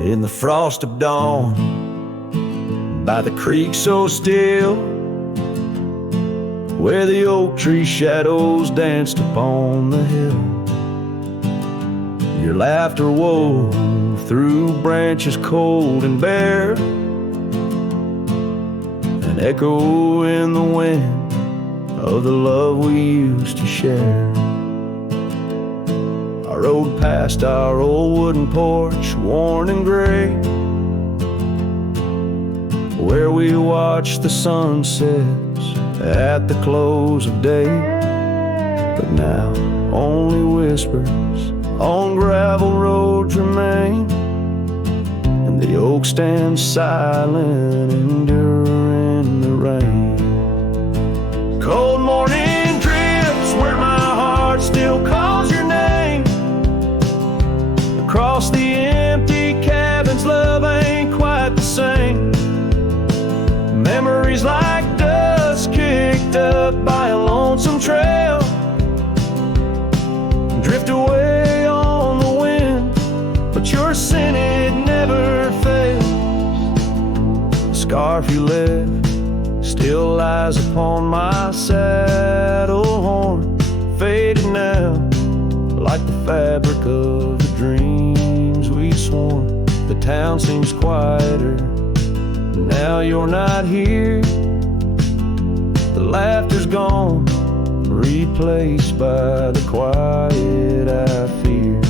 in the frost of dawn, by the creek so still, where the oak tree shadows danced upon the hill. Your laughter wove through branches cold and bare, an echo in the wind of the love we used to share. I rode past our old wooden porch, worn and gray, where we watched the sunsets at the close of day. But now only whispers on gravel roads remain, and the oak stands silent, enduring the rain. Cold morning drifts where my heart still calls your name. Across the empty cabins, love ain't quite the same. Memories like dust kicked up by a lonesome trail drift away on the wind, but your scent, it never fails. The scarf you left still lies upon my saddle horn, faded now like the fabric of the dreams we sworn. The town seems quieter now you're not here. The laughter's gone, replaced by the quiet I fear.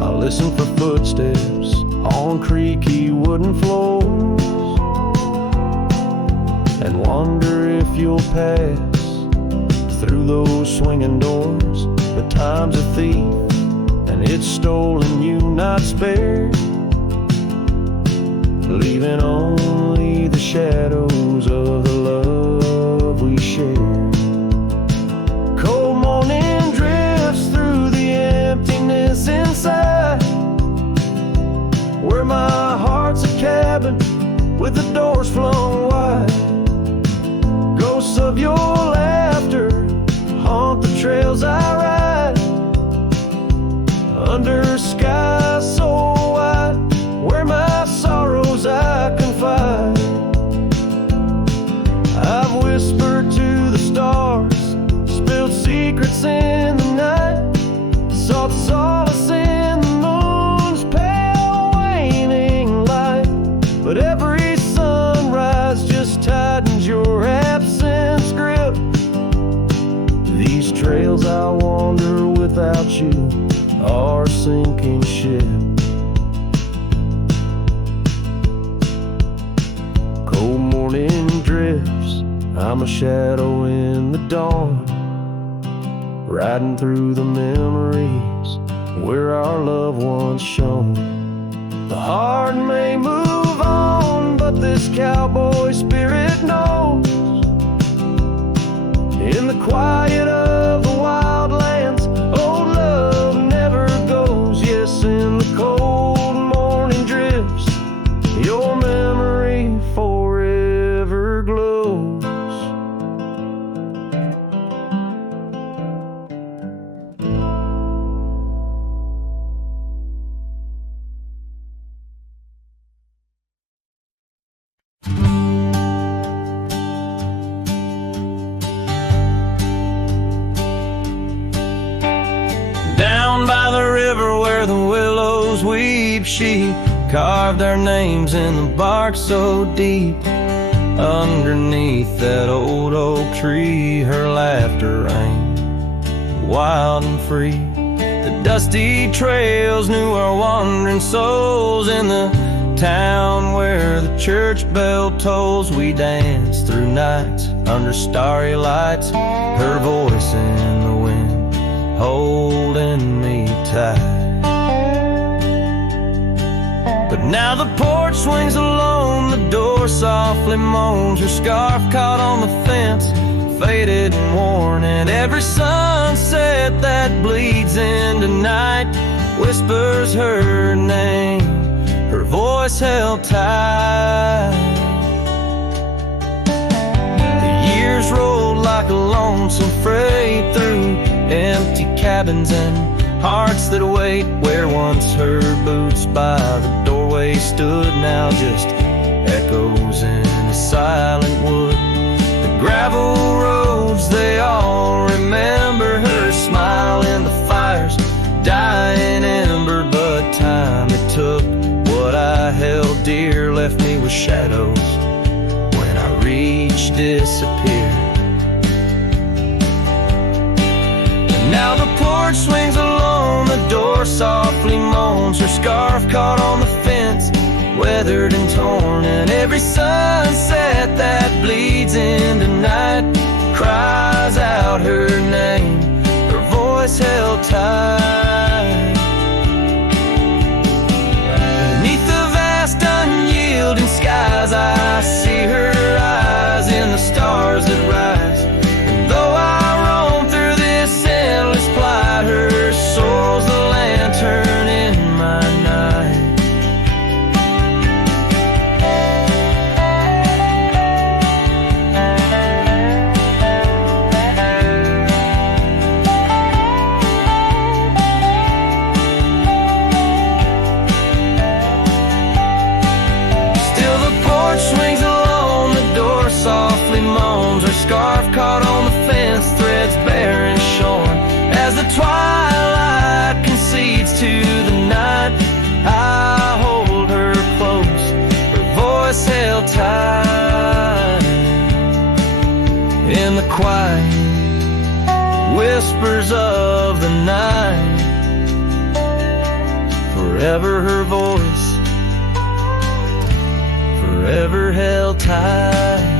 I listen for footsteps on creaky wooden floors, and wonder if you'll pass through those swinging doors. But time's a thief, and it's stolen you, not spared, leaving only the shadows of the love we shared. Cold morning drifts through the emptiness inside, where my heart's a cabin with the doors flung wide. Ghosts of your laughter haunt the trails I ride, under skies so wide, where my sorrows I confide. I've whispered to the stars, spilled secrets in the night, sought solace in the moon's pale waning light. But every sunrise just tightens your absence grip. These trails I wander without you are a sinking ship. Cold morning drifts, I'm a shadow in the dawn, riding through the memories where our love once shone. The heart may move on, but this cowboy spirit knows, in the quiet of the wildlands, old love never goes. Yes, in the cold morning drifts, your memory forever glows. Down by the river where the willows weep, she carved our names in the bark so deep. Underneath that old oak tree, her laughter rang wild and free. The dusty trails knew our wandering souls. In the town where the church bell tolls, we danced through nights under starry lights, her voice in the wind holding me tight. But now the porch swings alone, the door softly moans, her scarf caught on the fence, faded and worn, and every sunset that bleeds into night whispers her name, her voice held tight. The years rolled like a lonesome freight through empty cabins and hearts that wait where once her boots by the doorway stood, now just echoes in the silent wood. The gravel roads, they all remember her smile in the fire's dying ember, but time it took. What I held dear left me with shadows when I reached disappear. And now the porch swings alone, the door softly moans, her scarf caught on the fence, weathered and torn, and every sunset that bleeds into night cries out her name, her voice held tight. Beneath the vast unyielding skies, I see her eyes in the stars that rise, and though I roam through this endless plight, her soul's the lantern in my night. Swings alone, the door softly moans, her scarf caught on the fence, threads bare and shorn. As the twilight concedes to the night, I hold her close, her voice held tight. In the quiet whispers of the night, forever her voice, forever held tight.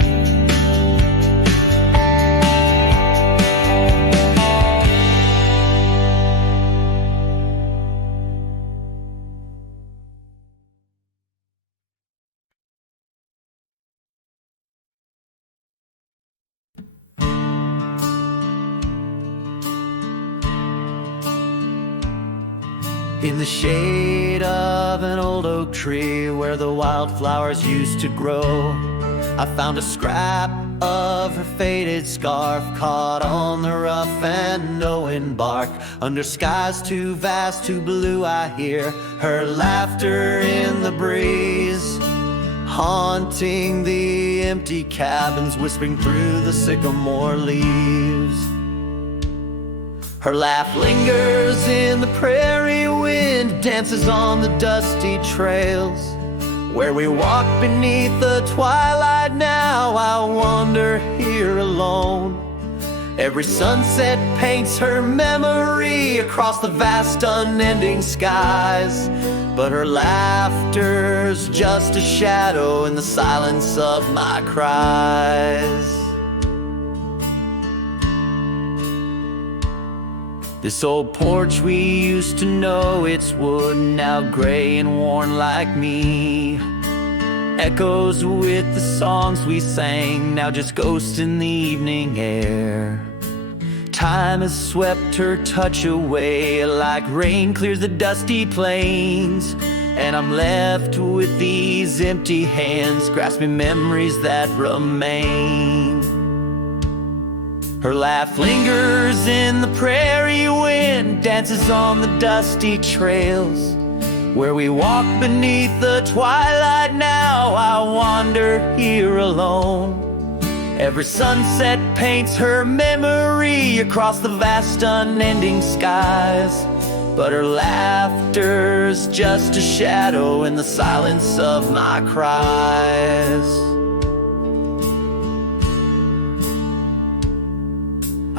In the shade of an old oak tree where the wildflowers used to grow, I found a scrap of her faded scarf caught on the rough and knowing bark. Under skies too vast, too blue, I hear her laughter in the breeze, haunting the empty cabins, whispering through the sycamore leaves. Her laugh lingers in the prairie wind, dances on the dusty trails where we walk beneath the twilight. Now I wander here alone. Every sunset paints her memory across the vast unending skies, but her laughter's just a shadow in the silence of my cries. This old porch we used to know, it's wood now gray and worn like me, echoes with the songs we sang, now just ghosts in the evening air. Time has swept her touch away like rain clears the dusty plains, and I'm left with these empty hands grasping memories that remain. Her laugh lingers in the prairie wind, dances on the dusty trails where we walk beneath the twilight. Now I wander here alone. Every sunset paints her memory across the vast unending skies, but her laughter's just a shadow in the silence of my cries.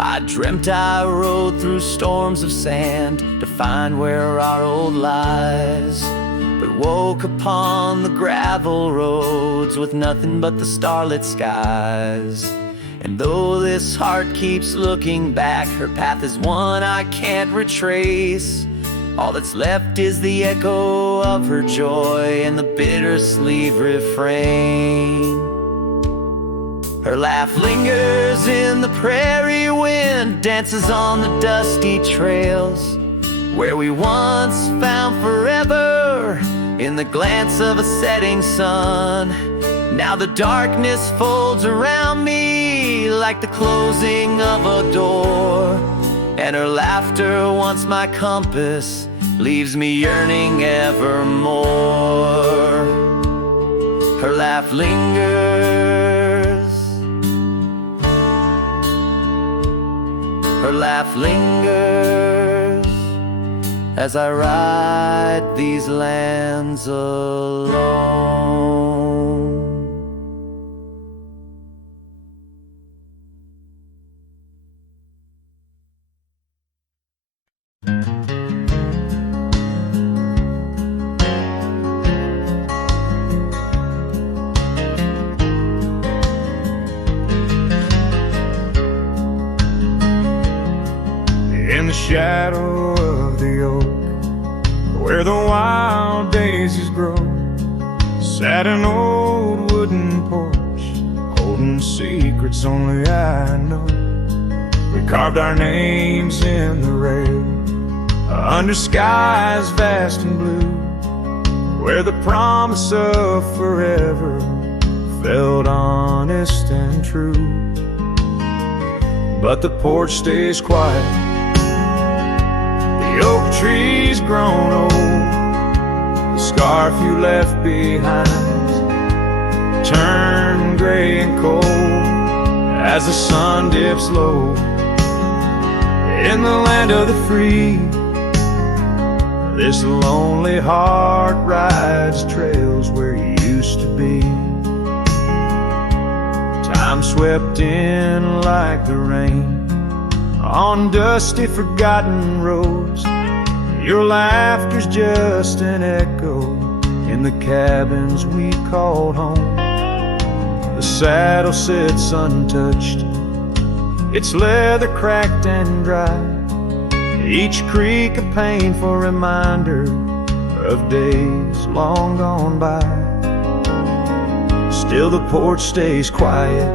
I dreamt I rode through storms of sand to find where our old lies, but woke upon the gravel roads with nothing but the starlit skies. And though this heart keeps looking back, her path is one I can't retrace. All that's left is the echo of her joy and the bitter sleeve refrain. Her laugh lingers in the prairie wind, dances on the dusty trails where we once found forever in the glance of a setting sun. Now the darkness folds around me like the closing of a door, and her laughter, once my compass, leaves me yearning evermore. Her laugh lingers, her laugh lingers, as I ride these lands alone. In the shadow of the oak, where the wild daisies grow, sat an old wooden porch, holding secrets only I know. We carved our names in the rail, under skies vast and blue, where the promise of forever felt honest and true. But the porch stays quiet, the oak tree's grown old, the scarf you left behind turned gray and cold as the sun dips low. In the land of the free, this lonely heart rides trails where you used to be. Time swept in like the rain on dusty, forgotten roads. Your laughter's just an echo in the cabins we called home. The saddle sits untouched, its leather cracked and dry, each creak a painful reminder of days long gone by. Still the porch stays quiet,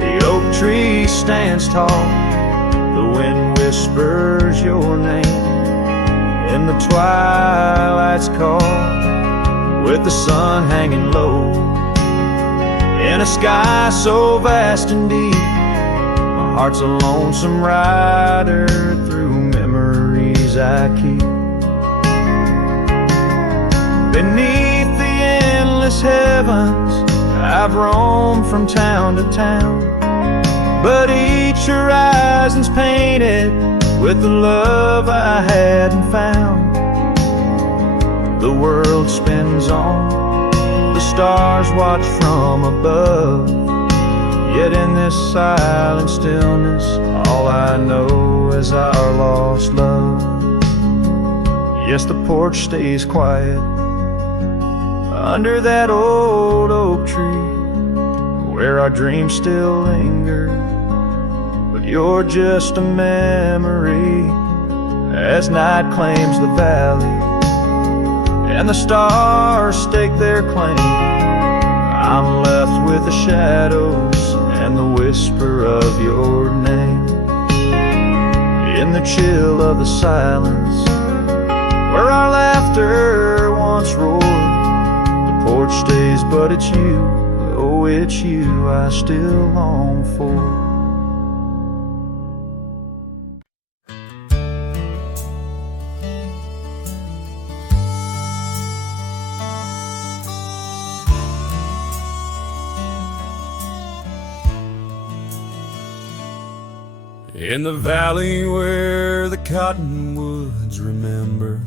the oak tree stands tall, the wind whispers your name in the twilight's call, with the sun hanging low in a sky so vast and deep. My heart's a lonesome rider through memories I keep. Beneath the endless heavens I've roamed from town to town, but each horizon's painted with the love I hadn't found. The world spins on, the stars watch from above, yet in this silent stillness all I know is our lost love. Yes, the porch stays quiet under that old oak tree, where our dreams still linger, but you're just a memory as night claims the valley and the stars stake their claim. I'm left with the shadows and the whisper of your name. In the chill of the silence, where our laughter once roared, the porch stays, but it's you, oh it's you I still long for. In the valley where the cottonwoods remember,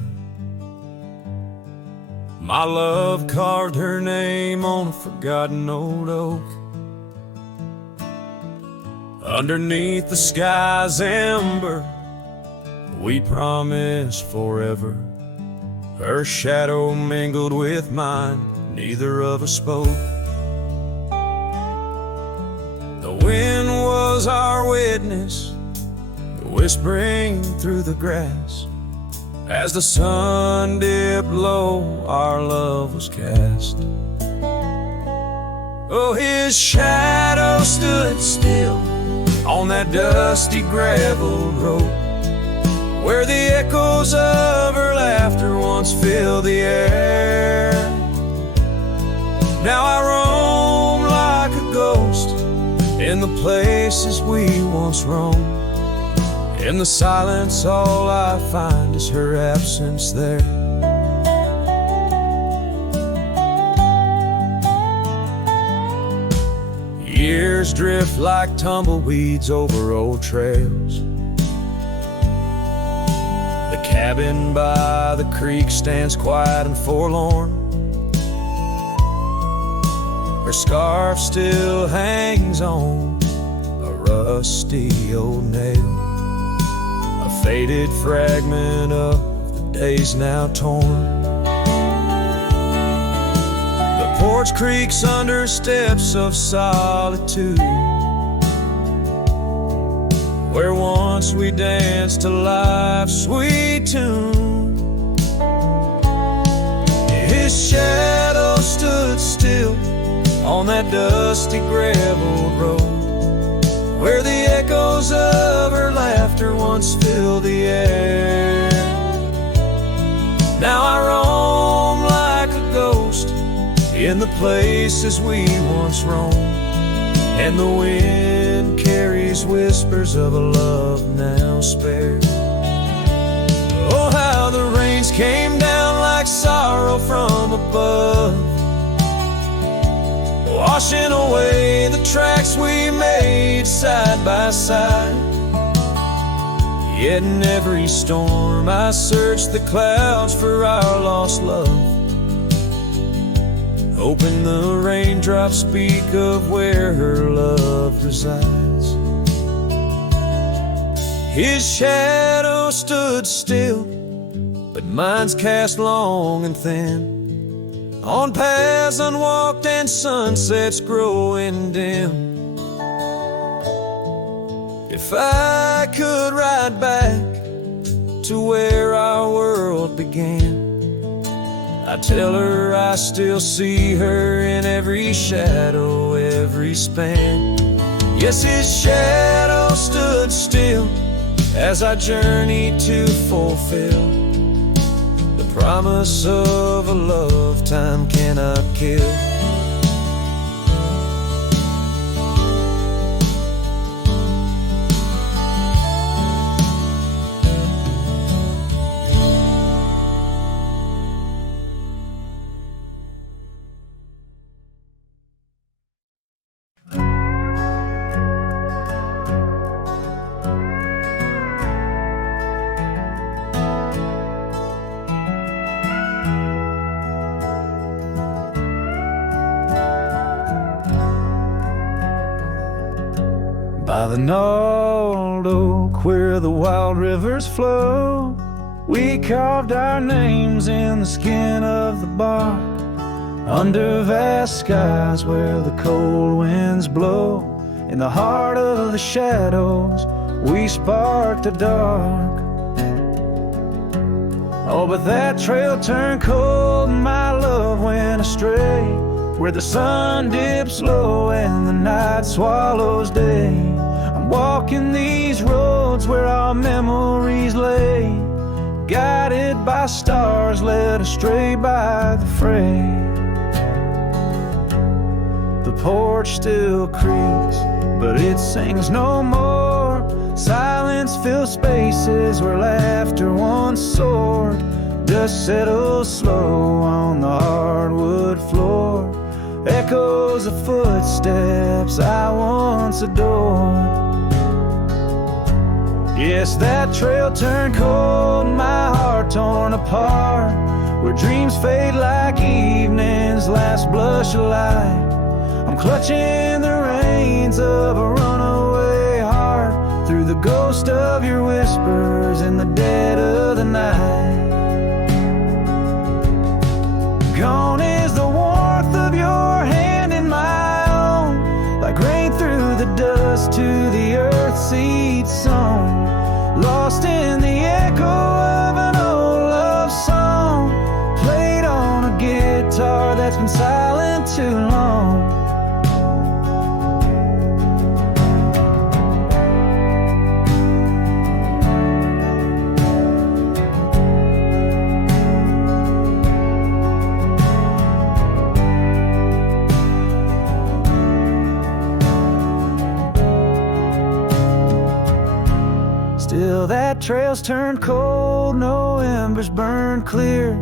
my love carved her name on a forgotten old oak. Underneath the sky's ember, we promised forever. Her shadow mingled with mine, neither of us spoke. The wind was our witness, whispering through the grass. As the sun dipped low, our love was cast. Oh, his shadow stood still on that dusty gravel road, where the echoes of her laughter once filled the air. Now I roam like a ghost in the places we once roamed, In the silence, all I find is her absence there. Years drift like tumbleweeds over old trails. The cabin by the creek stands quiet and forlorn. Her scarf still hangs on a rusty old nail, a faded fragment of the days now torn. The porch creaks under steps of solitude, where once we danced to life's sweet tune. His shadow stood still on that dusty gravel road, where the echoes of her laughter once filled the air. Now I roam like a ghost in the places we once roamed, and the wind carries whispers of a love now spared. Oh, how the rains came down like sorrow from above, washing away the tracks we made side by side. Yet in every storm I search the clouds for our lost love, hoping the raindrops speak of where her love resides. His shadow stood still, but mine's cast long and thin, on paths unwalked and sunsets growing dim. If I could ride back to where our world began, I'd tell her I still see her in every shadow, every span. Yes, his shadow stood still as I journeyed to fulfill the promise of a love time cannot kill. By the gnarled oak where the wild rivers flow, we carved our names in the skin of the bark. Under vast skies where the cold winds blow, in the heart of the shadows we sparked the dark. Oh, but that trail turned cold and my love went astray, where the sun dips low and the night swallows day. I'm walking these roads where our memories lay, guided by stars led astray by the fray. The porch still creaks, but it sings no more. Silence fills spaces where laughter once soared. Dust settles slow on the hardwood floor, echoes of footsteps I once adored. Yes, that trail turned cold, my heart torn apart, where dreams fade like evening's last blush of light. I'm clutching the reins of a runaway heart, through the ghost of your whispers in the dead of the night. Gone is the warmth of your hand in my own, like rain through the dust to the earth seed sown. Lost in the echo of an old love song, played on a guitar that's been silent too long. Still Well, that trail's turned cold, no embers burn clear.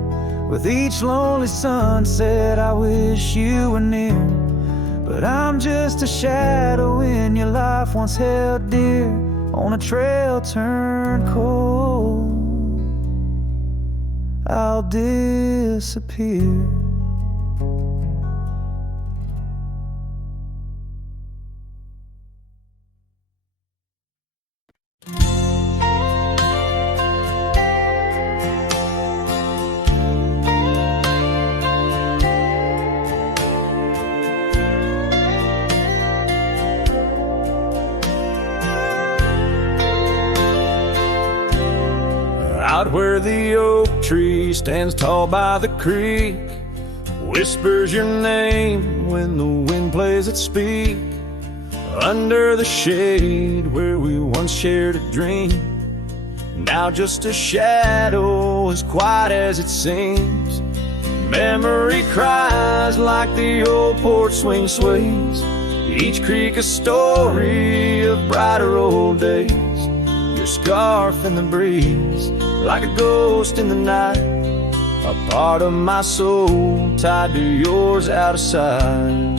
With each lonely sunset, I wish you were near. But I'm just a shadow in your life once held dear. On a trail turned cold, I'll disappear. Out where the oak tree stands tall by the creek, whispers your name when the wind plays its speak. Under the shade where we once shared a dream, now just a shadow as quiet as it seems. Memory cries like the old porch swing sways, each creak a story of brighter old days. Your scarf in the breeze, like a ghost in the night, a part of my soul tied to yours out of sight.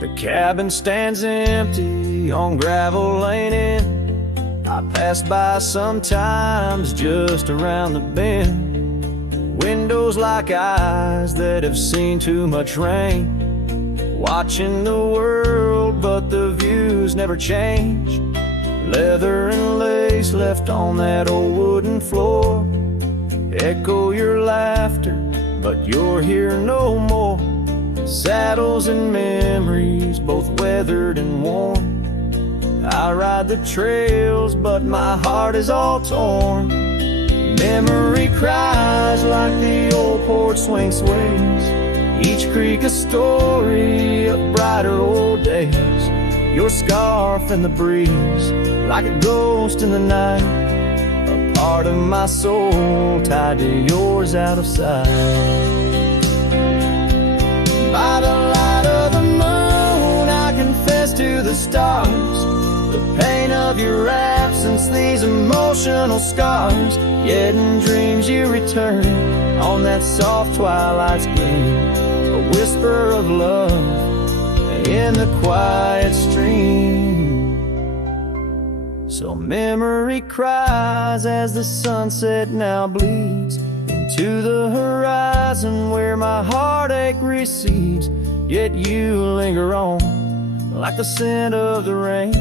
The cabin stands empty on gravel lane end. I pass by sometimes just around the bend. Windows like eyes that have seen too much rain, watching the world but the views never change. Leather and lace left on that old wooden floor echo your laughter, but you're here no more. Saddles and memories, both weathered and worn. I ride the trails, but my heart is all torn. Memory cries like the old porch swing sways, each creak a story of brighter old days. Your scarf in the breeze, like a ghost in the night, a part of my soul tied to yours out of sight. By the light of the moon, I confess to the stars the pain of your absence, these emotional scars. Yet in dreams you return on that soft twilight's gleam, a whisper of love in the quiet stream. So memory cries as the sunset now bleeds into the horizon where my heartache recedes. Yet you linger on like the scent of the rain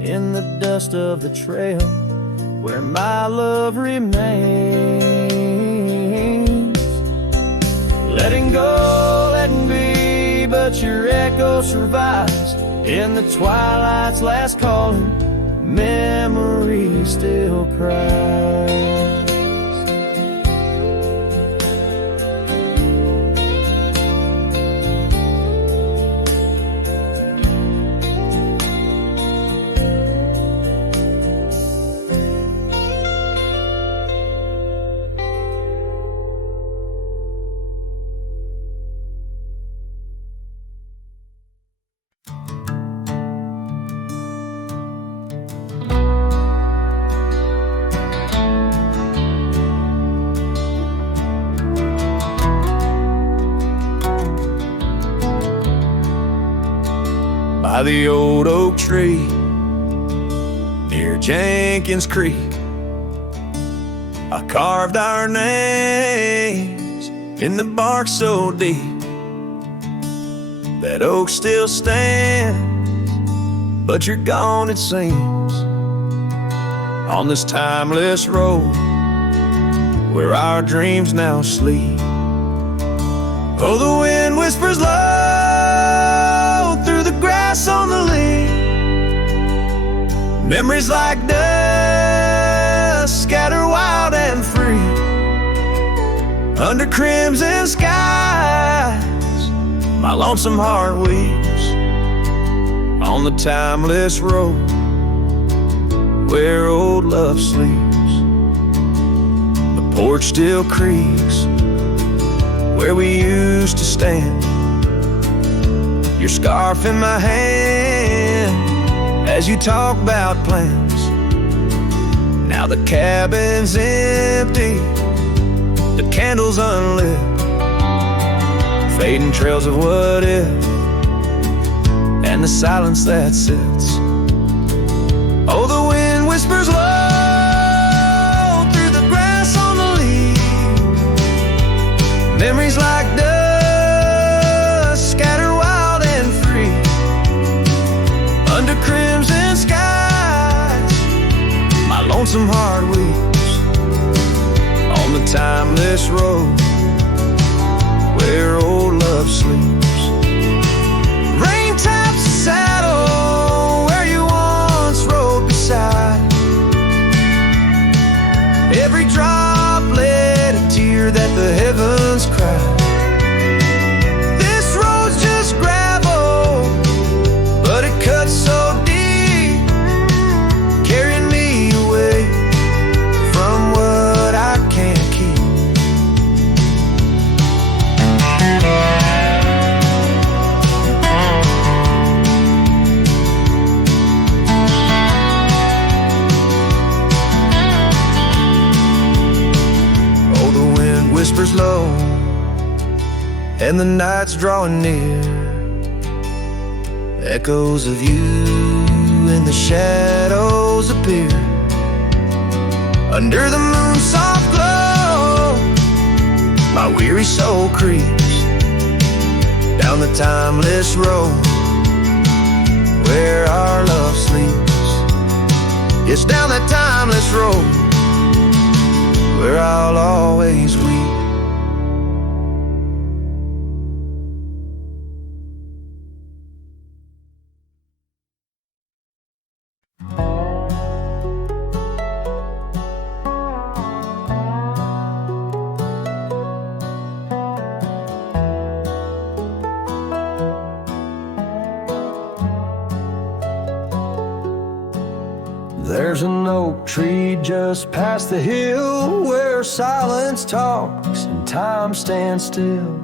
in the dust of the trail where my love remains. Letting go, letting be, but your echo survives in the twilight's last calling. Memory still cries. By the old oak tree near Jenkins Creek, I carved our names in the bark so deep. That oak still stands, but you're gone it seems, on this timeless road where our dreams now sleep. Oh, the wind whispers low through the grass on the lea. Memories like dust scatter wild and free under crimson skies. My lonesome heart weeps on the timeless road where old love sleeps. The porch still creaks where we used to stand, your scarf in my hand as you talk about plans Now the cabin's empty, the candles unlit, fading trails of what if, and the silence that sits. Oh, the wind whispers low through the grass on the leaves. Memories like dust scatter wild and free under crimson skies. My lonesome heart weeps on the timeless road where old love sleeps. Rain taps the saddle where you once rode beside. Every droplet a tear that the heavens cried. This road's just gravel, but it cuts so deep, carrying me away from what I can't keep. Oh, the wind whispers low, and the night's drawing near. Echoes of you in the shadows appear. Under the moon's soft glow, my weary soul creeps down the timeless road where our love sleeps. It's down that timeless road where I'll always weep. There's an oak tree just past the hill where silence talks and time stands still.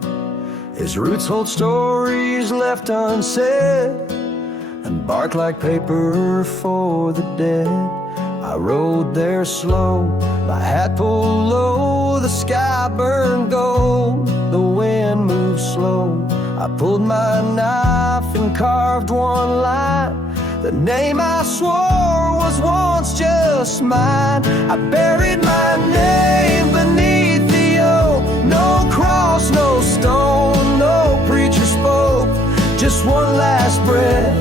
His roots hold stories left unsaid and bark like paper for the dead. I rode there slow, my hat pulled low, the sky burned gold, the wind moved slow. I pulled my knife and carved one line, the name I swore was once just mine. I buried my name beneath the oak. No cross, no stone, no preacher spoke. Just one last breath,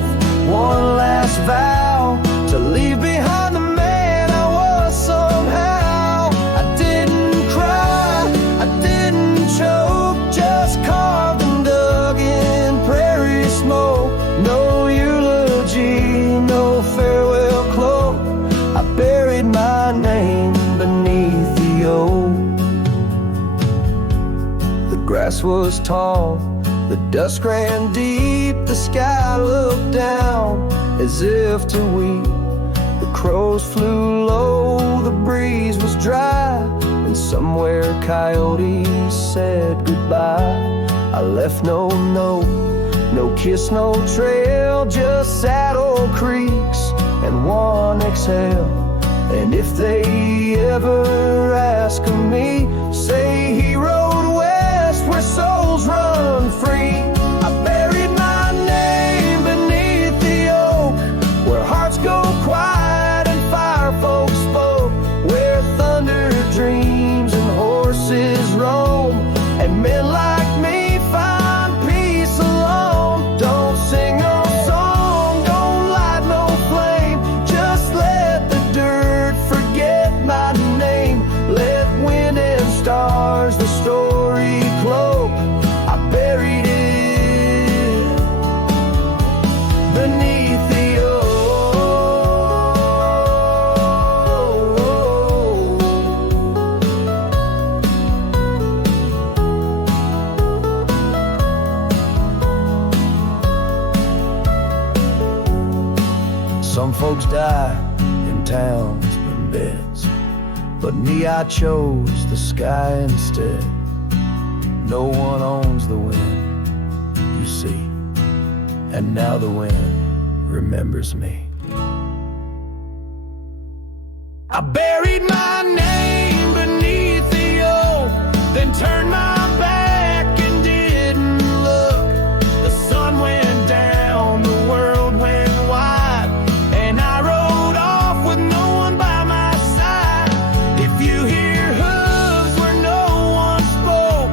one last vow to leave behind the man I was somehow. I didn't cry, I didn't choke, just carved and dug in prairie smoke. No eulogy, no farewell cloak. I buried my name beneath the oak. The grass was tall, the dusk ran deep, the sky looked down as if to weep. The crows flew low, the breeze was dry, and somewhere coyotes said goodbye. I left no note, no kiss, no trail, just sad old creeks and one exhale. And if they ever ask of me, say he rode west where souls run free. I buried my name beneath the oak, where hearts go quiet and fire folks spoke, where thunder dreams and horses roam, and men like me find peace alone. Don't sing no song, don't light no flame, just let the dirt forget my name. Let wind and stars the story cloak. I buried it beneath the oak. Some folks die in towns and beds, but me, I chose the sky instead. No one owns the wind, you see, and now the wind remembers me. I I buried my name beneath the oak, then turned my back and didn't look. The sun went down, the world went wide, and I rode off with no one by my side. If you hear hooves where no one spoke,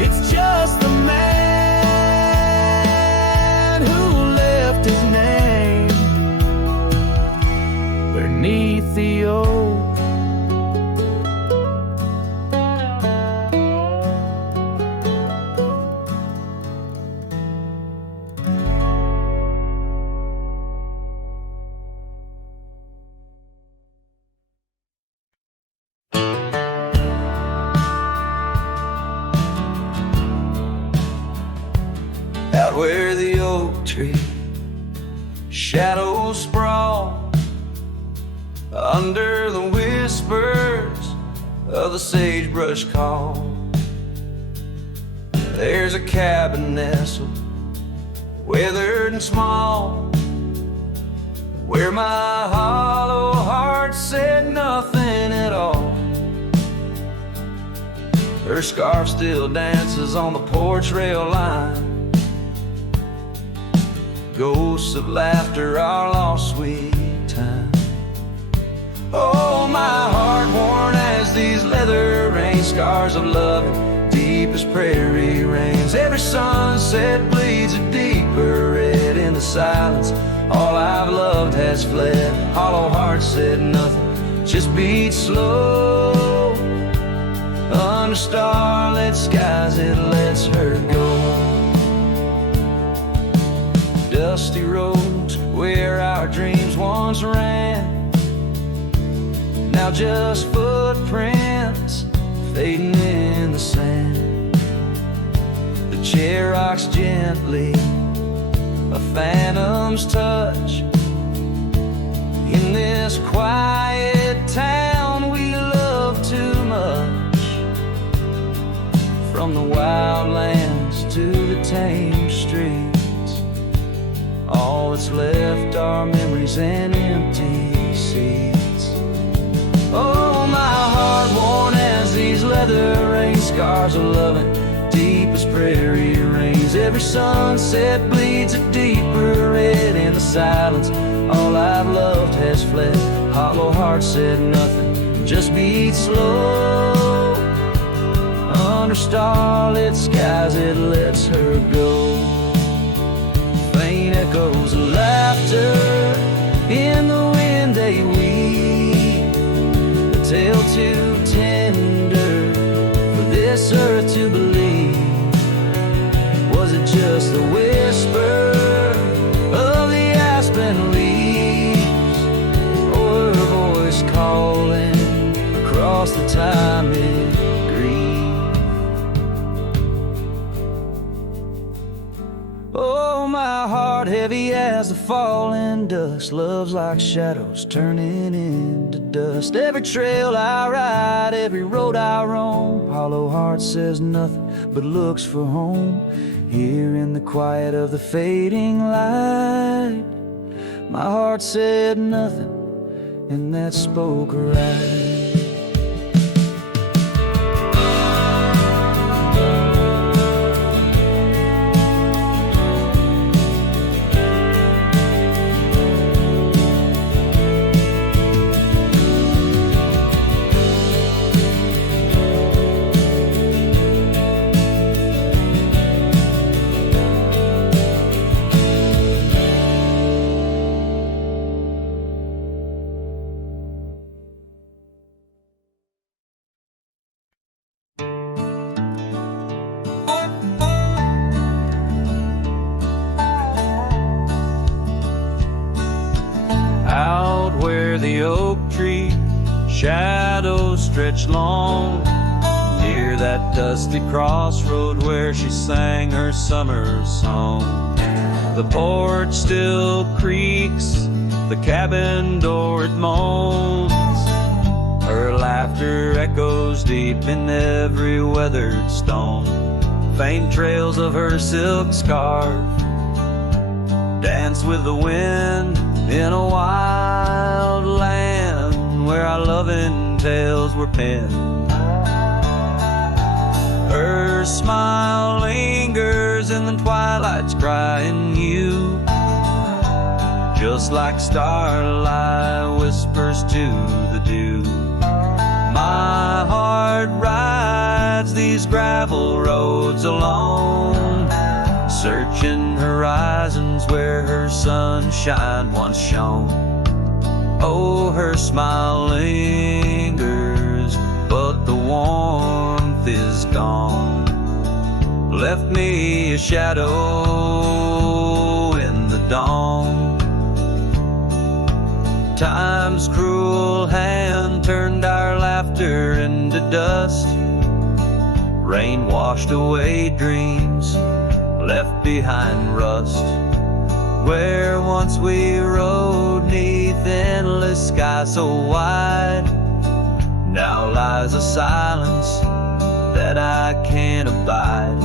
it's just the man who left his name beneath the oak. Out where the oak tree shadows sprawl, under the whispers of the sagebrush call, there's a cabin nestled, weathered and small, where my hollow heart said nothing at all. Her scarf still dances on the porch rail line, ghosts of laughter, our lost sweet time. Oh, my heart worn as these leather rain scars of loving, deep as prairie rains. Every sunset bleeds a deeper red in the silence. All I've loved has fled. Hollow heart said nothing, just beat slow. Under starlit skies it lets her go. Dusty roads where our dreams once ran, now just footprints fading in the sand. The chair rocks gently, a phantom's touch. In this quiet town we love too much. From the wildlands to the tame streets, all that's left are memories and empty seats. Oh, my heart worn as these leather rain scars of loving, deep as prairie rains. Every sunset bleeds a deeper red in the silence. All I've loved has fled. Hollow heart said nothing, just beat slow. Under starlit skies it lets her go. Faint echoes of laughter in the wind they weave, a tale too tender for this earth to believe. Was it just the whisper of the aspen leaves, or her voice calling across the time it grieved? Oh, my heart heavy as the falling dust, love's like shadows turning into dust. Every trail I ride, every road I roam, hollow heart says nothing but looks for home. Here in the quiet of the fading light, my heart said nothing, and that spoke right. The oak tree shadows stretch long, near that dusty crossroad where she sang her summer song. The porch still creaks, the cabin door it moans, her laughter echoes deep in every weathered stone. Faint trails of her silk scarf dance with the wind in a wild land where I love loving tales were penned. Her smile lingers in the twilight's crying hue, just like starlight whispers to the dew. My heart rides these gravel roads alone, searching horizons where her sunshine once shone. Oh, her smile lingers, but the warmth is gone. Left me a shadow in the dawn. Time's cruel hand turned our laughter into dust. Rain washed away dreams, left behind rust. Where once we rode neath endless sky so wide, now lies a silence that I can't abide.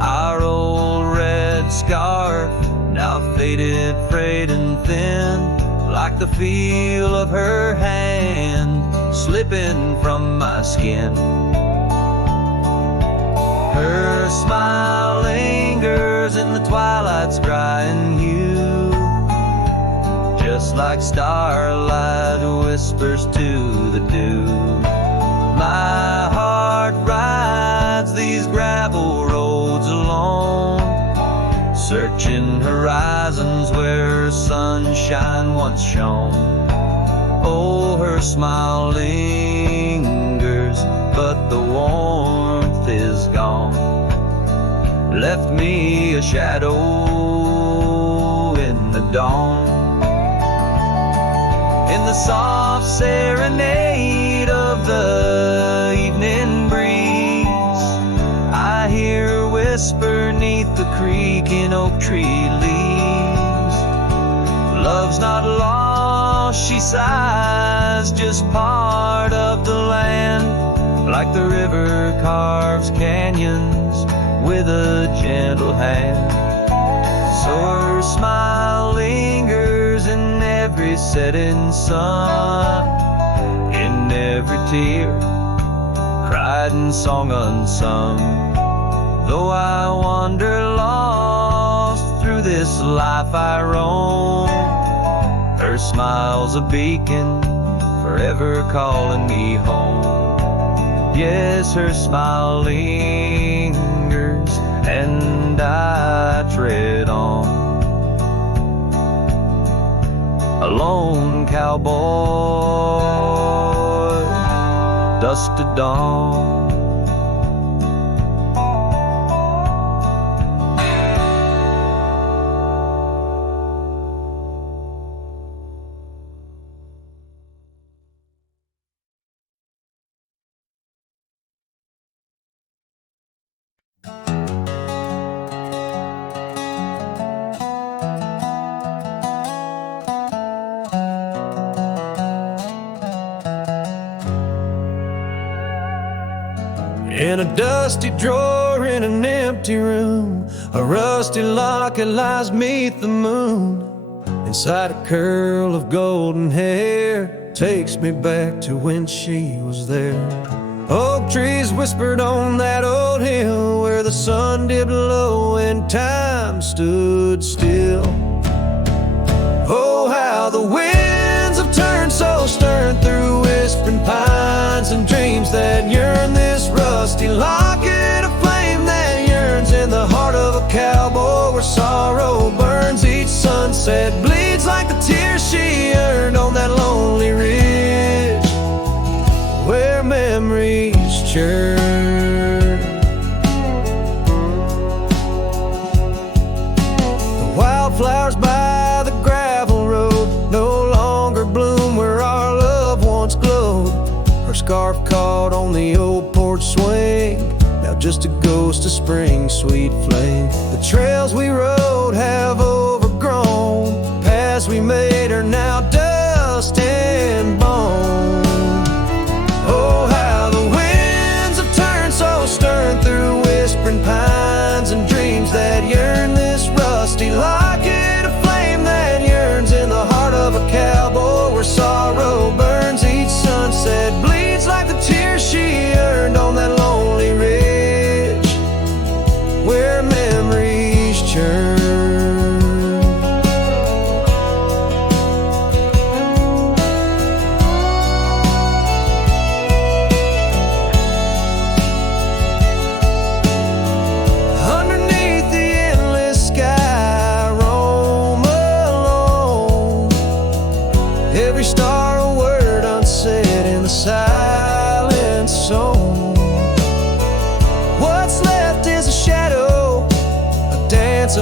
Our old red scarf, now faded, frayed and thin, like the feel of her hand slipping from my skin. Her smile lingers in the twilight's crying hue, just like starlight whispers to the dew. My heart rides these gravel roads alone, searching horizons where sunshine once shone. Oh, her smile lingers, but the warmth is gone. Left me a shadow in the dawn. In the soft serenade of the evening breeze, I hear her whisper neath the creaking oak tree leaves. Love's not lost, she sighs, just part of the land, like the river carves canyons with a gentle hand. So her smile lingers in every setting sun, in every tear, cried and song unsung. Though I wander lost through this life I roam, her smile's a beacon, forever calling me home. Yes, her smile lingers, and I tread on. A lone cowboy, dusk to dawn. In a dusty drawer in an empty room, a rusty locket lies beneath the moon. Inside a curl of golden hair takes me back to when she was there. Oak trees whispered on that old hill where the sun dipped low and time stood still. Oh, how the winds have turned so stern through whispering pines and dreams that yearn. This rusty locket of flame that yearns in the heart of a cowboy where sorrow burns. Each sunset bleeds like the tears she earned on that lonely ridge where memories churn. The wildflowers by the gravel road no longer bloom where our love once glowed. Her scarf caught on the old porch swing, now just a ghost of spring, sweet flame. The trails we rode have overgrown, paths we made are now dust and bone. Oh, how the winds have turned so stern through whispering pines and dreams that yearn. This rusty locket of flame that yearns in the heart of a cowboy where sorrow burns. Each sunset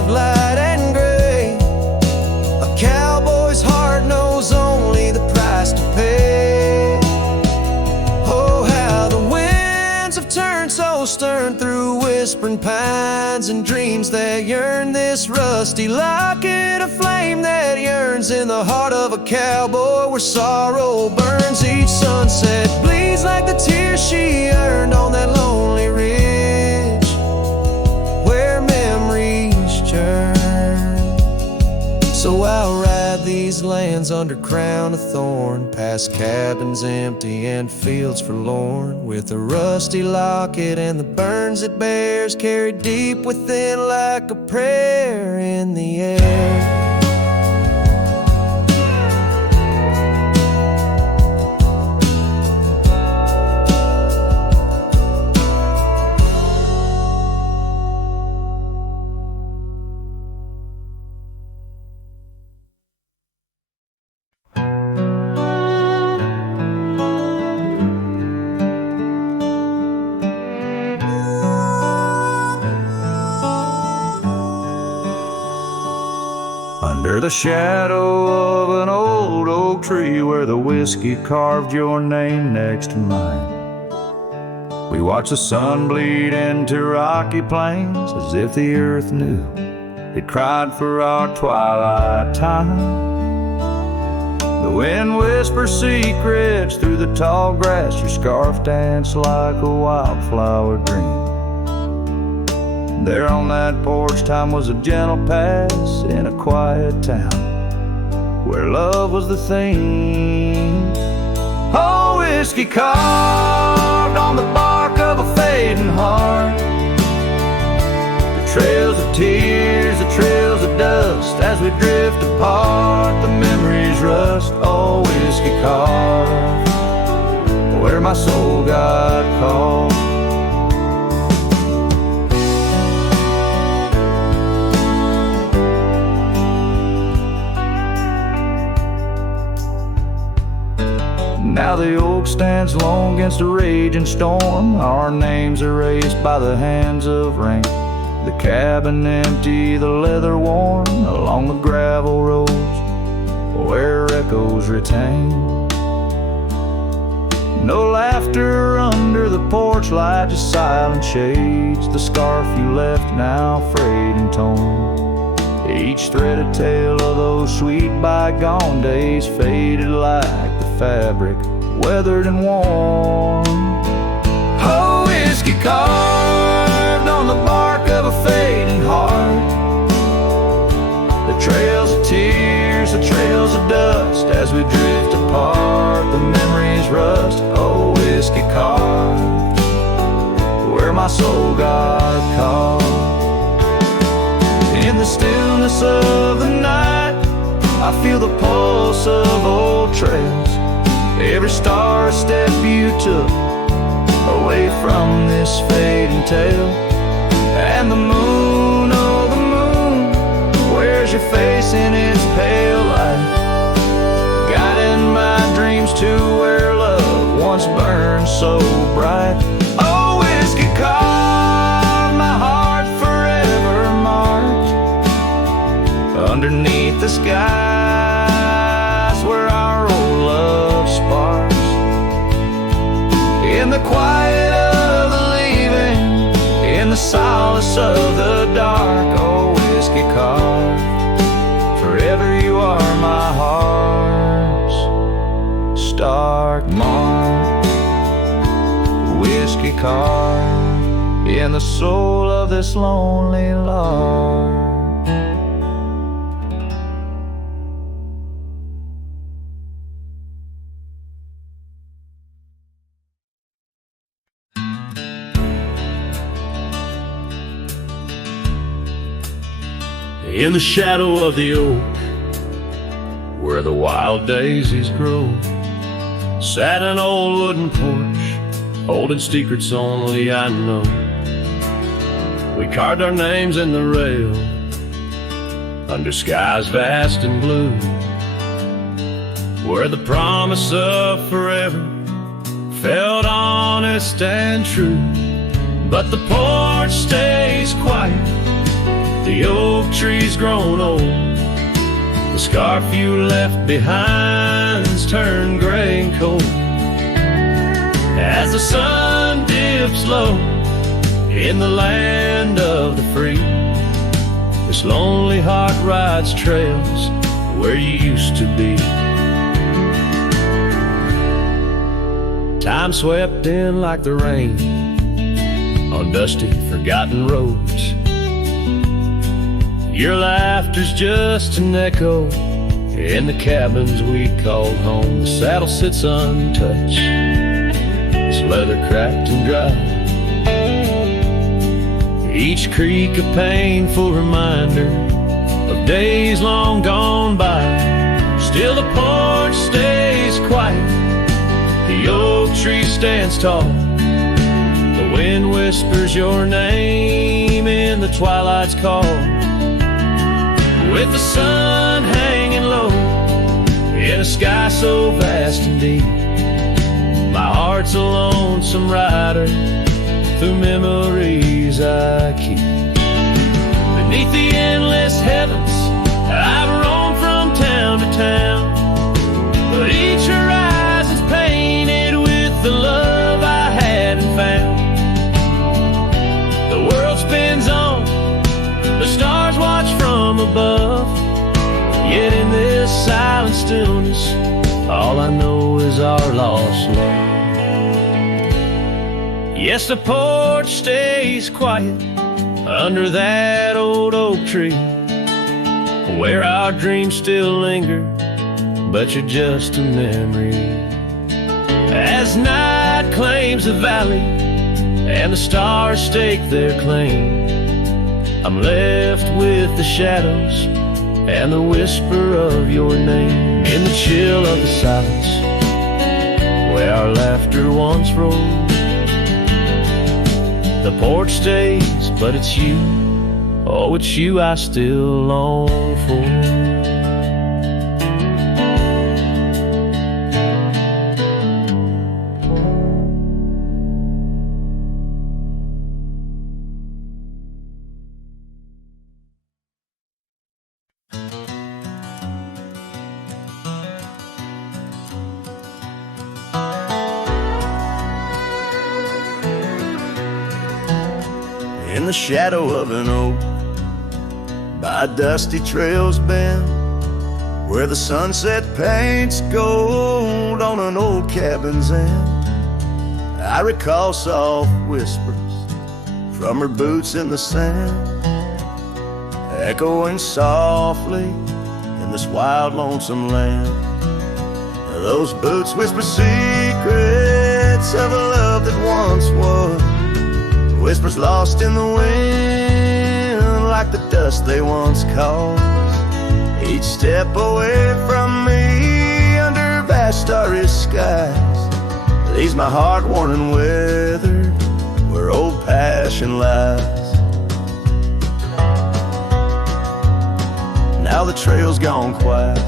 of light and gray. A cowboy's heart knows only the price to pay. Oh, how the winds have turned so stern through whispering pines and dreams that yearn. This rusty locket, a flame that yearns in the heart of a cowboy, where sorrow burns. Each sunset bleeds like the tears she earned on that lonely ridge, where memories churn. So I'll ride these lands under crown of thorn, past cabins empty and fields forlorn, with the rusty locket and the burns it bears, carried deep within like a prayer in the air. Under the shadow of an old oak tree, where the whiskey carved your name next to mine, we watched the sun bleed into rocky plains, as if the earth knew it cried for our twilight time. The wind whispers secrets through the tall grass, your scarf danced like a wildflower dream. There on that porch, time was a gentle pass in a quiet town, where love was the theme. Oh, whiskey carved on the bark of a fading heart, the trails of tears, the trails of dust, as we drift apart, the memories rust. Oh, whiskey carved where my soul got caught. Now the oak stands alone against a raging storm, our names erased by the hands of rain. The cabin empty, the leather worn, along the gravel roads where echoes retain. No laughter under the porch light, just silent shades. The scarf you left now frayed and torn, each thread a tale of those sweet bygone days, faded like the fabric, weathered and worn. Oh, whiskey carved on the bark of a fading heart, the trails of tears, the trails of dust, as we drift apart, the memories rust. Oh, whiskey carved where my soul got caught. In the stillness of the night, I feel the pulse of old trails, every star step you took away from this fading tale. And the moon, oh the moon, wears your face in its pale light, guiding my dreams to where love once burned so bright. Oh, whiskey carved my heart forever marked underneath the skies, where our old love sparks. In the quiet of the leaving, in the solace of the dark, oh, whiskey carved, forever you are my heart's stark mark. Whiskey carved in the soul of this lonely lark. In the shadow of the oak, where the wild daisies grow, sat an old wooden porch, holding secrets only I know. We carved our names in the rail, under skies vast and blue, where the promise of forever felt honest and true. But the porch stays quiet The oak tree's grown old. The scarf you left behind's turned gray and cold. As the sun dips low in the land of the free, this lonely heart rides trails where you used to be. Time swept in like the rain on dusty, forgotten roads. Your laughter's just an echo in the cabins we called home. The saddle sits untouched, its leather cracked and dry. Each creak a painful reminder of days long gone by. Still the porch stays quiet, the oak tree stands tall. The wind whispers your name in the twilight's call. With the sun hanging low in a sky so vast and deep, my heart's a lonesome rider through memories I keep. Beneath the endless heavens, I've roamed from town to town, but each horizon's painted with the love I hadn't found. The world spins on, the stars watch from above, yet in this silent stillness, all I know is our lost love. Yes, the porch stays quiet under that old oak tree, where our dreams still linger, but you're just a memory. As night claims the valley and the stars stake their claim, I'm left with the shadows and the whisper of your name. In the chill of the silence, where our laughter once rolled, the porch stays, but it's you, oh, it's you I still long for. In the shadow of an oak, by dusty trails bend, where the sunset paints gold on an old cabin's end, I recall soft whispers from her boots in the sand, echoing softly in this wild, lonesome land. Those boots whisper secrets of a love that once was, whispers lost in the wind like the dust they once caused. Each step away from me under vast starry skies leaves my heart worn and weathered where old passion lies. Now the trail's gone quiet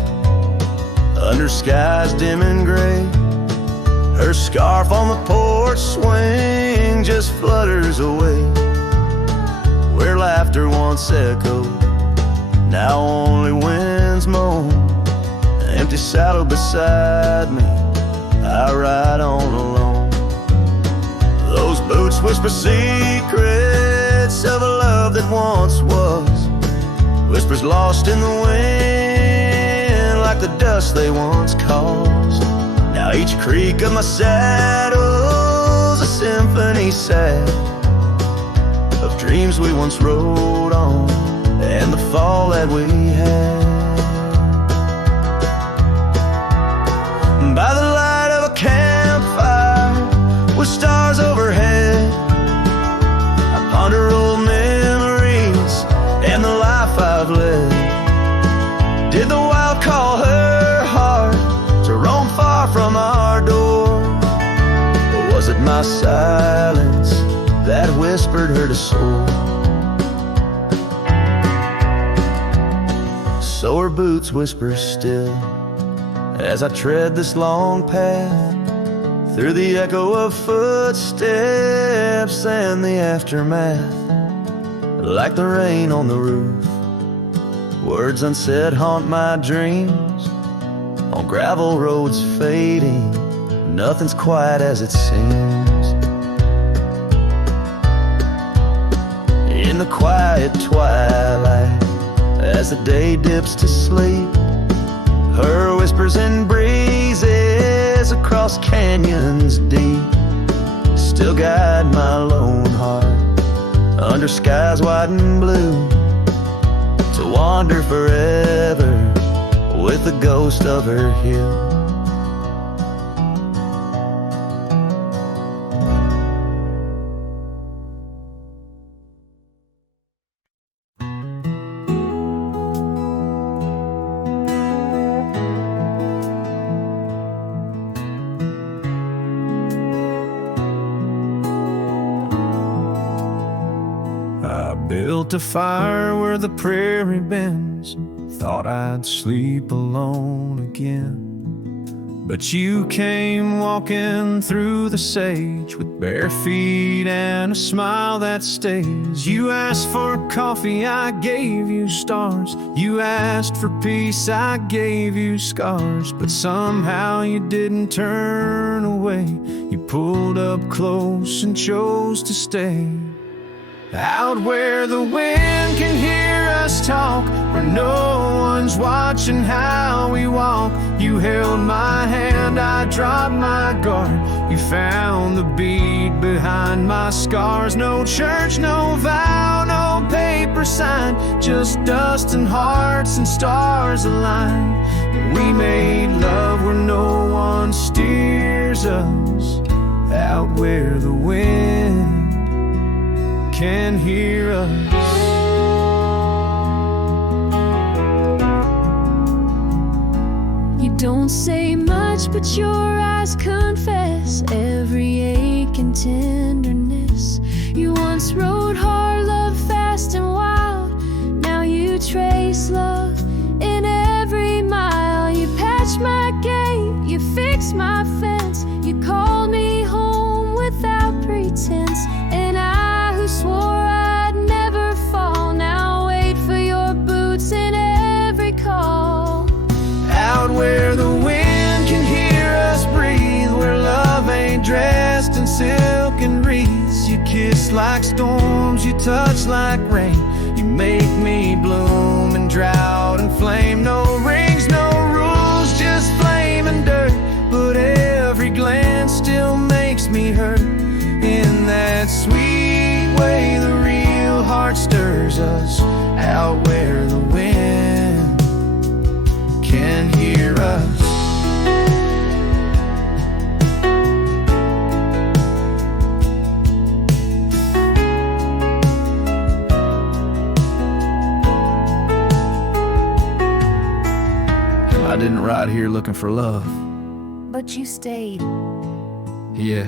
under skies dim and gray. Her scarf on the porch swing just flutters away. Where laughter once echoed, now only winds moan. An empty saddle beside me, I ride on alone. Those boots whisper secrets of a love that once was, whispers lost in the wind like the dust they once caused. Now each creak of my saddle's a symphony sad of dreams we once rode on and the fall that we had. By the light of a campfire with stars overhead, I ponder old memories and the life I've led. Did the wild call her heart to roam far from our door? Or was it my silence that whispered her to soar? So her boots whisper still as I tread this long path through the echo of footsteps and the aftermath. like the rain on the roof. Words unsaid haunt my dreams, on gravel roads fading. Nothing's quite as it seems. In the quiet twilight, as the day dips to sleep, her whispers and breezes across canyons deep still guide my lone heart under skies white and blue, to wander forever with the ghost of her hill. Built a fire where the prairie bends, thought I'd sleep alone again. But you came walking through the sage with bare feet and a smile that stays. You asked for coffee, I gave you stars. You asked for peace, I gave you scars. But somehow you didn't turn away. You pulled up close and chose to stay. Out where the wind can hear us talk, where no one's watching how we walk. You held my hand, I dropped my guard. You found the beat behind my scars. No church, no vow, no paper sign, just dust and hearts and stars aligned. We made love where no one steers us, out where the wind can hear us. You don't say much, but your eyes confess every ache and tenderness. You once rode hard, loved fast and wild. Now you trace love in every mile. You patched my gate, you fixed my fence. You called me home without pretense. And I who swore I'd never fall, now wait for your boots in every call. Out where the wind can hear us breathe, where love ain't dressed in silk and wreaths. You kiss like storms, you touch like rain. You make me bloom in drought and flame. No rings, no rules, just flame and dirt. But every glance still makes me hurt. In that sweet way the real heart stirs us, out where the wind can hear us. I didn't ride here looking for love, But you stayed. yeah,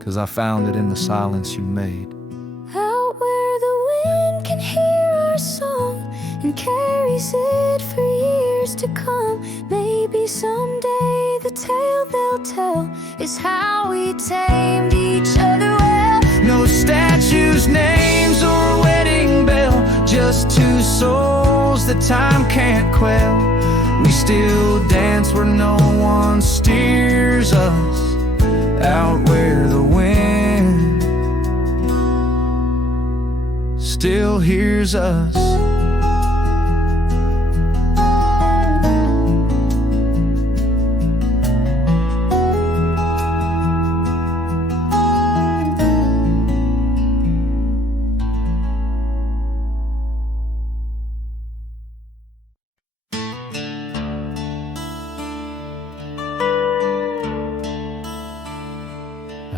'cause I found it in the silence you made. Out where the wind can hear our song and carries it for years to come. Maybe someday the tale they'll tell is how we tamed each other well. No statues, names, or wedding bell, just two souls that time can't quell. We still dance where no one steers us, out where the wind still hears us.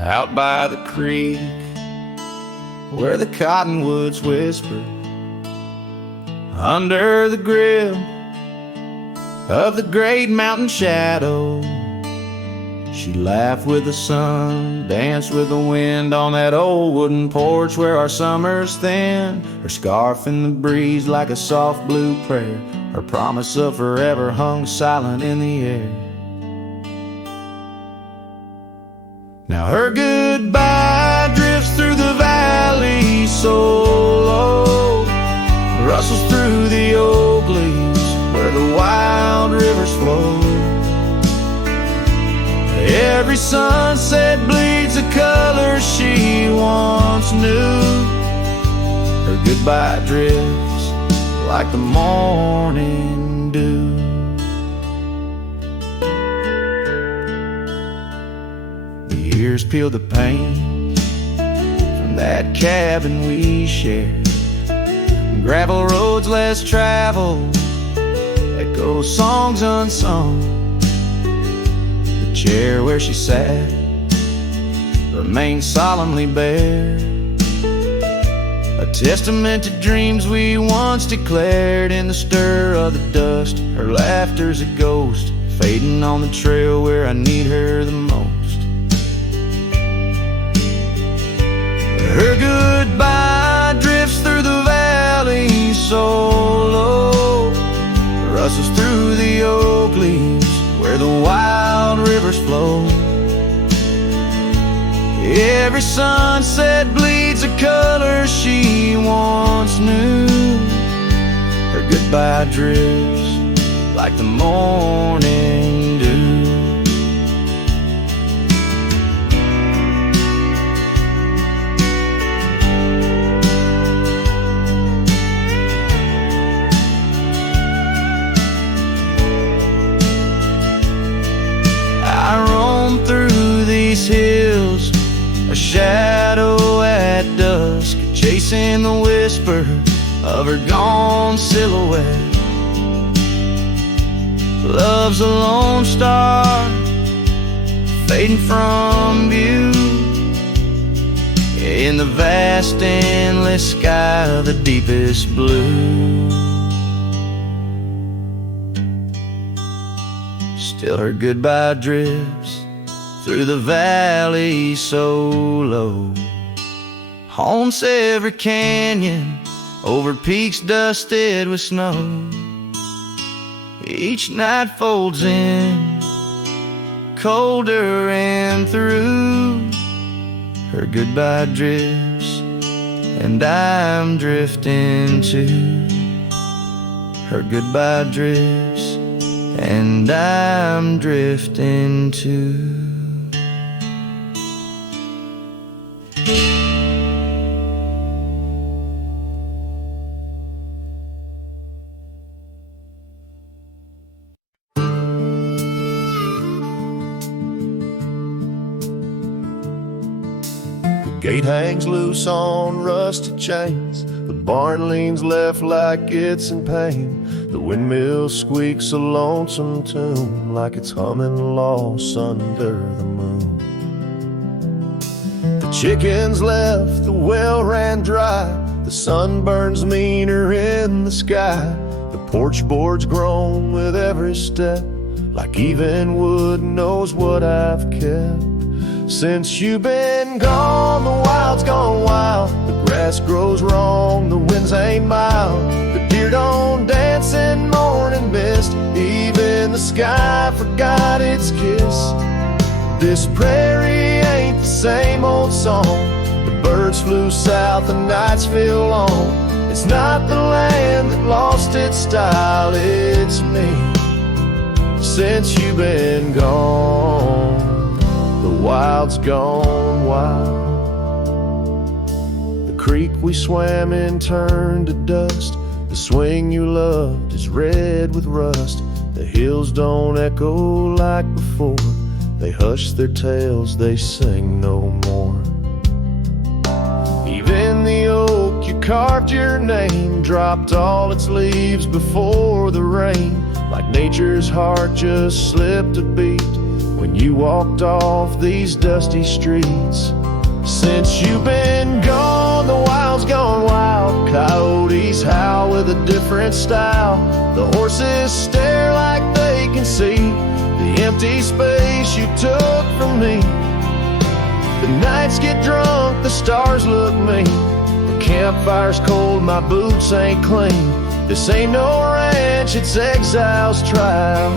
Out by the creek, where the cottonwoods whisper, under the grill of the great mountain shadow, she laughed with the sun, danced with the wind on that old wooden porch where our summers thin. Her scarf in the breeze like a soft blue prayer, her promise of forever hung silent in the air. Now her goodbye drifts through the valley, so Every sunset bleeds a color she once knew. Her goodbye drifts like the morning dew. The years peel the paint from that cabin we shared. Gravel roads less traveled, echo songs unsung. The chair where she sat remains solemnly bare, a testament to dreams we once declared. In the stir of the dust, her laughter's a ghost, fading on the trail where I need her the most. Her goodbye drifts through the valley so low, rustles through the oak leaves where the wild rivers flow. Every sunset bleeds a color she once knew. Her goodbye drifts like the morning dew. I roam through these hills, a shadow at dusk, chasing the whisper of her gone silhouette. Love's a lone star fading from view in the vast endless sky of the deepest blue. Still her goodbye drifts through the valley so low, haunts every canyon, over peaks dusted with snow. Each night folds in, colder and through. Her goodbye drifts, and I'm drifting too. Her goodbye drifts, and I'm drifting too. Gate hangs loose on rusted chains. The barn leans left like it's in pain. The windmill squeaks a lonesome tune, like it's humming lost under the moon. The chickens left, the well ran dry. The sun burns meaner in the sky. The porch board's grown with every step, like even wood knows what I've kept. Since you've been gone, the wild's gone wild. The grass grows wrong, the winds ain't mild. The deer don't dance in morning mist. Even the sky forgot its kiss. This prairie ain't the same old song. The birds flew south, the nights feel long. It's not the land that lost its style, it's me. Since you've been gone, the wild's gone wild. The creek we swam in turned to dust. The swing you loved is red with rust. The hills don't echo like before. They hush their tales, they sing no more. Even the oak you carved your name dropped all its leaves before the rain. Like nature's heart just slipped a beat when you walked off these dusty streets. Since you've been gone, the wild's gone wild. Coyotes howl with a different style. The horses stare like they can see the empty space you took from me. The nights get drunk, the stars look mean. The campfire's cold, my boots ain't clean. This ain't no ranch, it's exile's trial.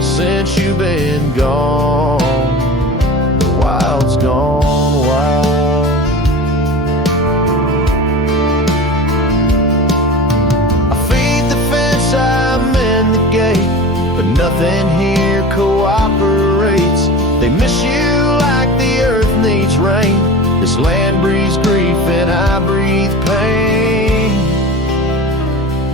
Since you've been gone, the wild's gone wild. I feed the fence, I mend the gate, but nothing here cooperates. They miss you like the earth needs rain. This land breathes grief and I breathe pain.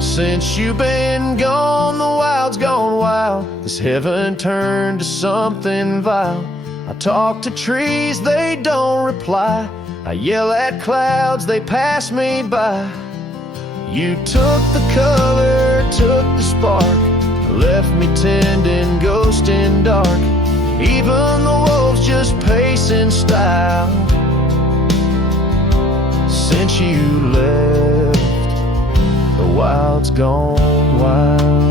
Since you've been gone, the wild's gone wild. This heaven turned to something vile. I talk to trees, they don't reply. I yell at clouds, they pass me by. You took the color, took the spark, left me tending, ghosting dark. Even the wolves just pace in style. Since you left, the wild's gone wild.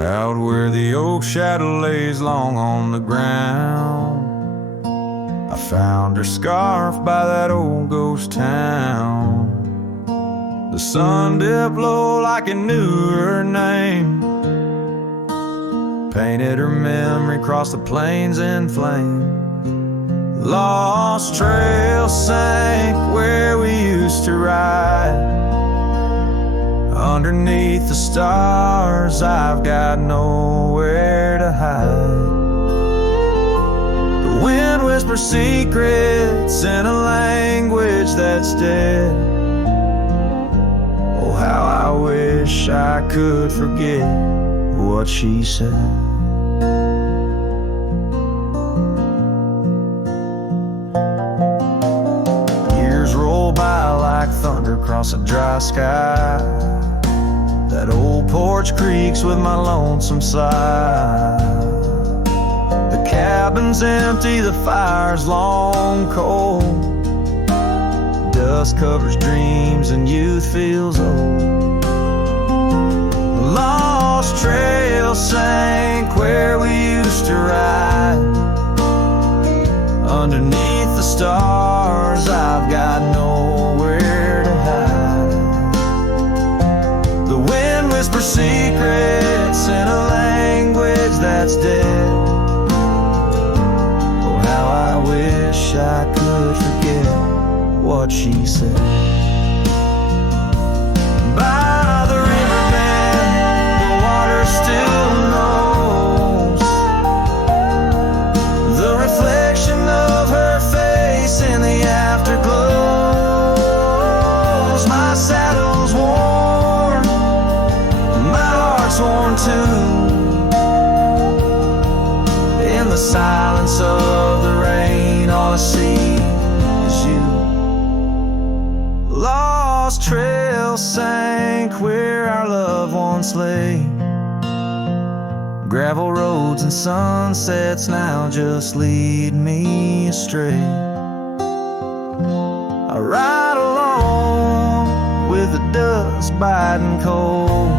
Out where the oak shadow lays long on the ground, I found her scarf by that old ghost town. The sun dipped low like it knew her name, painted her memory across the plains in flame. Lost trail sank where we used to ride. Underneath the stars, I've got nowhere to hide. The wind whispers secrets in a language that's dead. Oh, how I wish I could forget what she said. Years roll by like thunder across a dry sky. That old porch creaks with my lonesome sigh. The cabin's empty, the fire's long cold. Dust covers dreams and youth feels old. The lost trail sank where we used to ride. Underneath the stars, I've got nowhere to hide. Whisper secrets in a language that's dead. Oh, how I wish I could forget what she said. By the riverbed, the water still knows the reflection of her face in the afterglows. My saddle's worn, worn too. In the silence of the rain, all I see is you. Lost trail sank where our loved ones lay. Gravel roads and sunsets now just lead me astray. I ride along with the dust biting cold.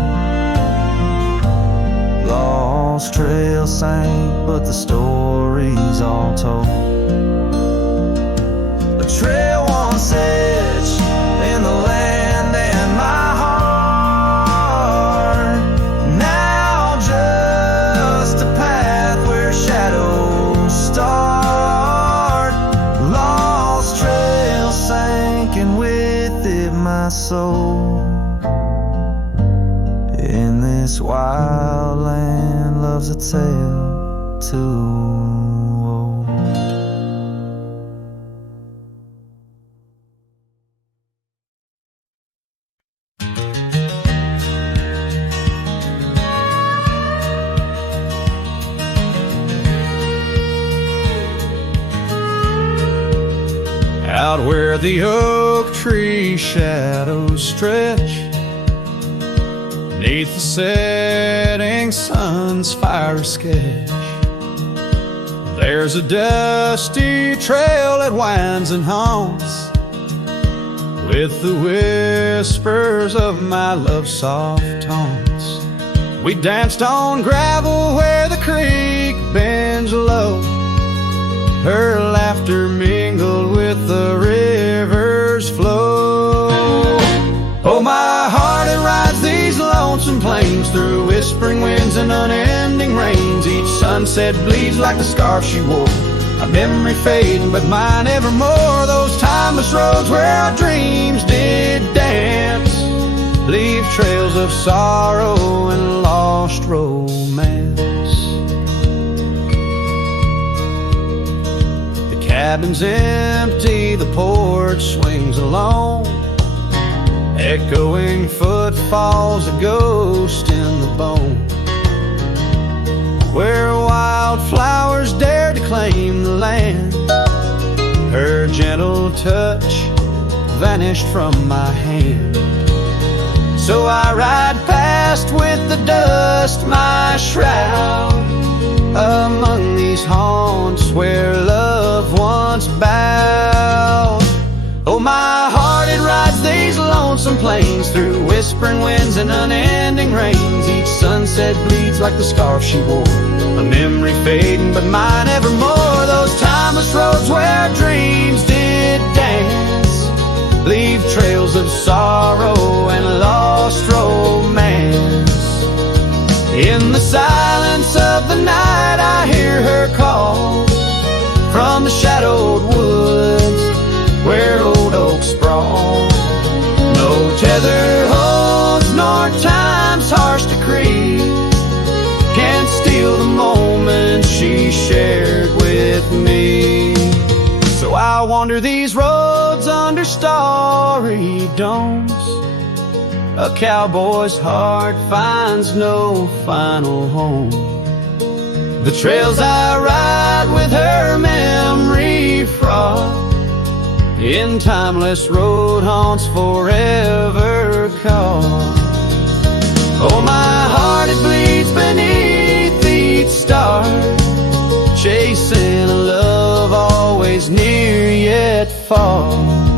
Lost trail sank, but the story's all told. A trail once etched in the land and my heart. Now just a path where shadows start. Lost trail sank, and with it my soul. In this wild land loves a tale too old. Out where the oak tree shadows stretch, beneath the setting sun's fire sketch, there's a dusty trail that winds and haunts with the whispers of my love's soft taunts. We danced on gravel where the creek bends low. Her laughter mingled with the river's flow. Oh, my heart, it rides these lonesome plains through whispering winds and unending rains. Each sunset bleeds like the scarf she wore. A memory fading, but mine evermore. Those timeless roads where our dreams did dance leave trails of sorrow and lost romance. The cabin's empty, the porch swings alone, echoing footfalls, a ghost in the bone. Where wildflowers dared to claim the land, her gentle touch vanished from my hand. So I ride past with the dust, my shroud, among these haunts where love once bowed. Oh, my heart, it rides these lonesome plains through whispering winds and unending rains. Each sunset bleeds like the scarf she wore, a memory fading, but mine evermore. Those timeless roads where dreams did dance leave trails of sorrow and lost romance. In the silence of the night I hear her call from the shadowed woods where old oaks sprawl. No tether holds nor time's harsh decree can steal the moment she shared with me. So I wander these roads under starry domes. A cowboy's heart finds no final home. The trails I ride with her memory fraught, in timeless road haunts forever caught. Oh, my heart, it bleeds beneath each star, chasing a love always near yet far.